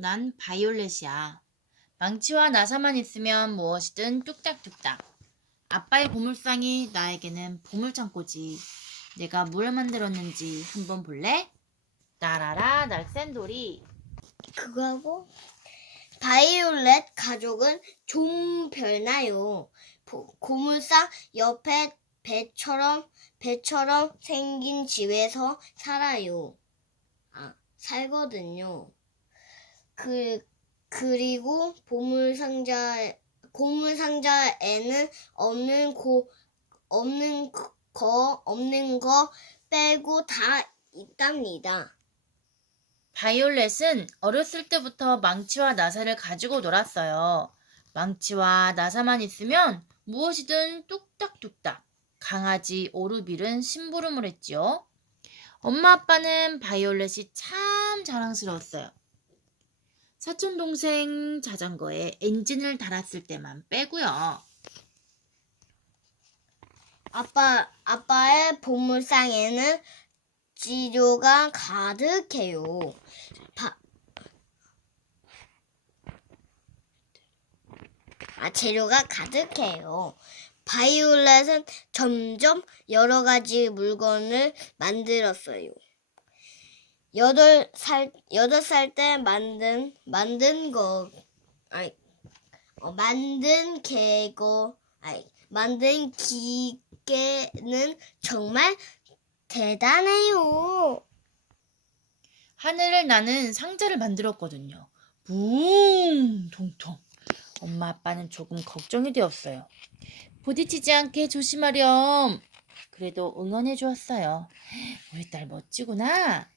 난 바이올렛이야. 망치와 나사만 있으면 무엇이든 뚝딱뚝딱. 아빠의 보물상이 나에게는 보물창고지. 내가 뭘 만들었는지 한번 볼래? 따라라 날쌘돌이. 그거하고 바이올렛 가족은 좀 별나요. 보- 고물상 옆에 배처럼 배처럼 생긴 집에서 살아요. 아, 살거든요. 그 그리고 보물 상자 고물 상자에는 없는 고 없는 거 없는 거 빼고 다 있답니다. 바이올렛은 어렸을 때부터 망치와 나사를 가지고 놀았어요. 망치와 나사만 있으면 무엇이든 뚝딱뚝딱. 강아지 오르빌은 심부름을 했지요. 엄마 아빠는 바이올렛이 참 자랑스러웠어요. 사촌 동생 자전거에 엔진을 달았을 때만 빼고요. 아빠, 아빠의 보물상에는 지료가 가득해요. 바, 아, 재료가 가득해요. 바이올렛은 점점 여러 가지 물건을 만들었어요. 여덟 살, 여덟 살 때 만든, 만든 거, 아니, 어, 만든 개고, 아니, 만든 기계는 정말 대단해요. 하늘을 나는 상자를 만들었거든요. 붕! 통통. 엄마 아빠는 조금 걱정이 되었어요. 부딪히지 않게 조심하렴. 그래도 응원해 주었어요. 우리 딸 멋지구나.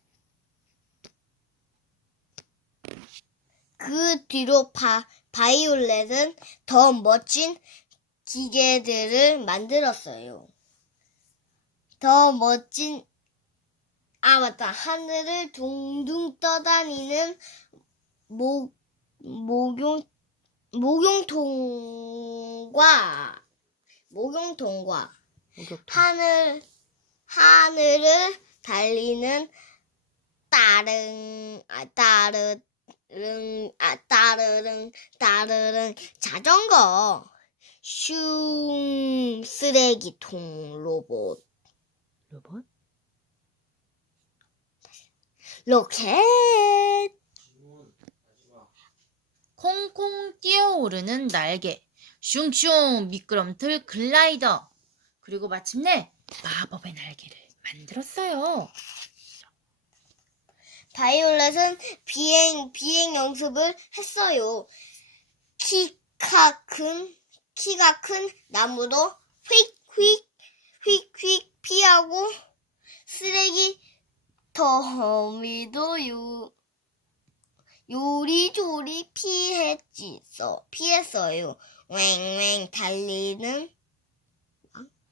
그 뒤로 바, 바이올렛은 더 멋진 기계들을 만들었어요. 더 멋진, 아, 맞다. 하늘을 둥둥 떠다니는 목, 목용, 목용통과, 목용통과 목욕탕. 하늘, 하늘을 달리는 따릉, 아, 따르릉, 아, 따르릉, 따르릉, 자전거, 슝, 쓰레기통 로봇, 로봇? 로켓, 콩콩 뛰어오르는 날개. 슝슝 미끄럼틀 글라이더. 그리고 마침내 마법의 날개를 만들었어요. 바이올렛은 비행, 비행 연습을 했어요. 키가 큰, 키가 큰 나무도 휙 휙, 휙 휙 피하고 쓰레기 더미도 요, 요리조리 피했지, 써, 피했어요. 왱왱 달리는,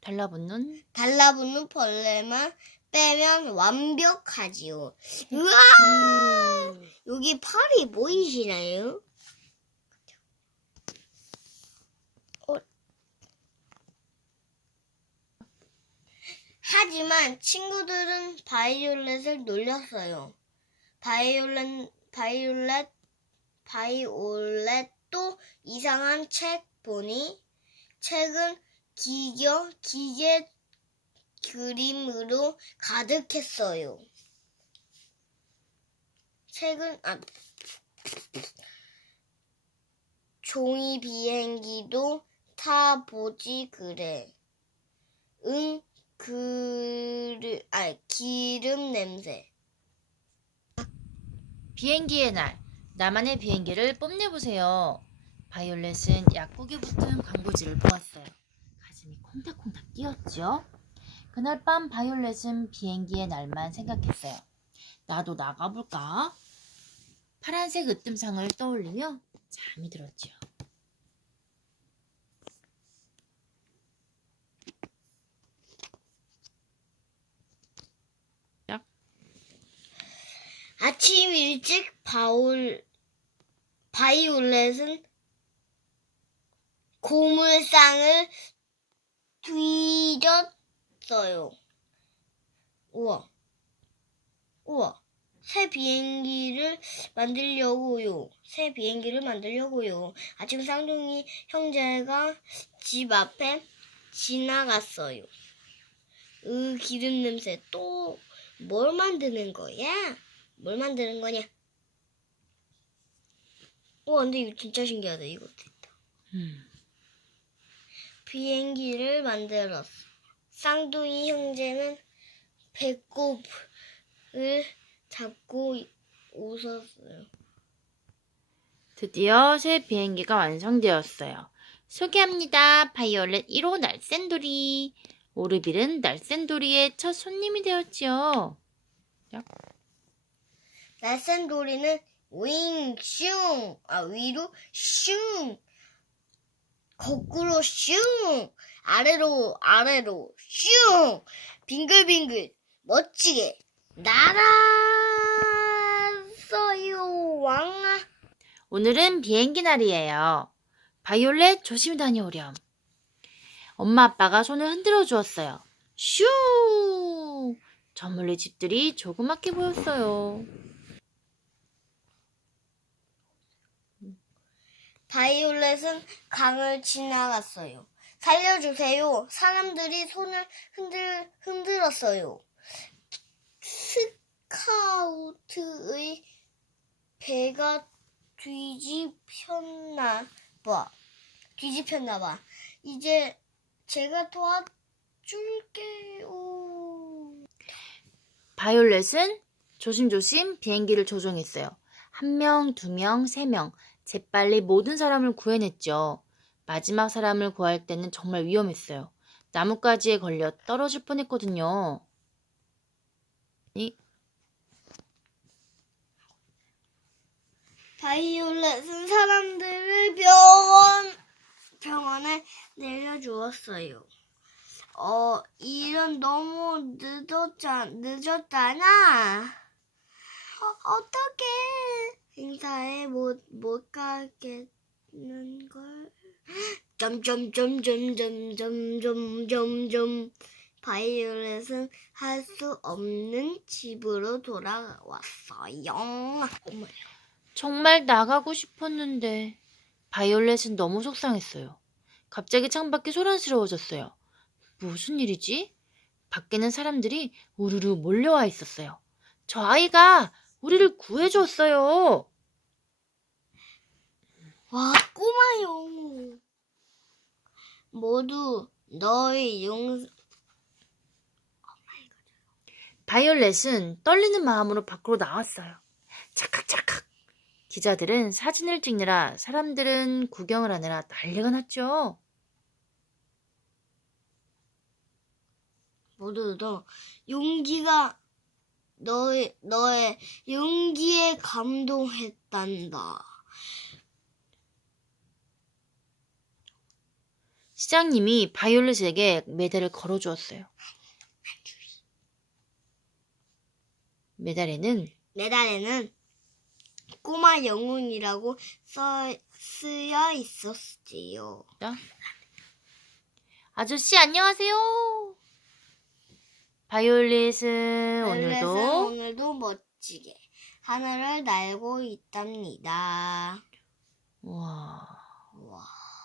달라붙는 달라붙는 벌레만 빼면 완벽하지요. 우와! 여기 팔이 보이시나요? 어. 하지만 친구들은 바이올렛을 놀렸어요. 바이올렛, 바이올렛, 바이올렛도 이상한 책 보니 책은 기계, 기계 그림으로 가득했어요. 책은 아 종이 비행기도 타보지 그래. 응, 그, 아, 기름 냄새. 비행기의 날. 나만의 비행기를 뽐내보세요. 바이올렛은 약국에 붙은 광고지를 보았어요. 가슴이 콩닥콩닥 뛰었죠. 그날 밤 바이올렛은 비행기의 날만 생각했어요. 나도 나가볼까? 파란색 으뜸상을 떠올리며 잠이 들었지요. 아침 일찍 바울, 바이올렛은 고물상을 뒤 졌어요. 우와. 우와. 새 비행기를 만들려고요. 새 비행기를 만들려고요. 아침 쌍둥이 형제가 집 앞에 지나갔어요. 으, 기름 냄새 또 뭘 만드는 거야? 뭘 만드는 거냐? 어, 근데 이거 진짜 신기하다. 이것도 있다. 음. 비행기를 만들었어. 쌍둥이 형제는 배꼽을 잡고 웃었어요. 드디어 새 비행기가 완성되었어요. 소개합니다. 바이올렛 1호 날쌘돌이. 오르빌은 날쌘돌이의 첫 손님이 되었지요. 도리는 윙, 슝, 아, 위로 슝, 거꾸로 슝, 아래로, 아래로 슝, 빙글빙글, 멋지게 날았어요, 왕아. 오늘은 비행기 날이에요. 바이올렛 조심히 다녀오렴. 엄마 아빠가 손을 흔들어 주었어요. 슈! 저 멀리 집들이 조그맣게 보였어요. 바이올렛은 강을 지나갔어요. 살려주세요. 사람들이 손을 흔들, 흔들었어요. 스카우트의 배가 뒤집혔나 봐. 뒤집혔나 봐. 이제 제가 도와줄게요. 바이올렛은 조심조심 비행기를 조종했어요. 한 명, 두 명, 세 명. 재빨리 모든 사람을 구해냈죠. 마지막 사람을 구할 때는 정말 위험했어요. 나뭇가지에 걸려 떨어질 뻔했거든요. 이 바이올렛은 사람들을 병원, 병원에 내려주었어요. 어, 일은 너무 늦었자, 늦었잖아. 어, 어떡해. 행사에 못, 못 가겠는 걸. 점점점점점점점점. 바이올렛은 할 수 없는 집으로 돌아왔어요. 정말 나가고 싶었는데 바이올렛은 너무 속상했어요. 갑자기 창밖이 소란스러워졌어요. 무슨 일이지? 밖에는 사람들이 우르르 몰려와 있었어요. 저 아이가 우리를 구해줬어요. 와, 꼬마요. 모두 너의 용, 바이올렛은 떨리는 마음으로 밖으로 나왔어요. 찰칵찰칵. 기자들은 사진을 찍느라 사람들은 구경을 하느라 난리가 났죠. 모두 너 용기가 너의 너의 용기에 감동했단다. 시장님이 바이올렛에게 메달을 걸어주었어요. 메달에는 메달에는 꼬마 영웅이라고 써 쓰여 있었지요. 아저씨 안녕하세요. 바이올렛은 바이올렛은 오늘도 오늘도 멋지게 하늘을 날고 있답니다. 와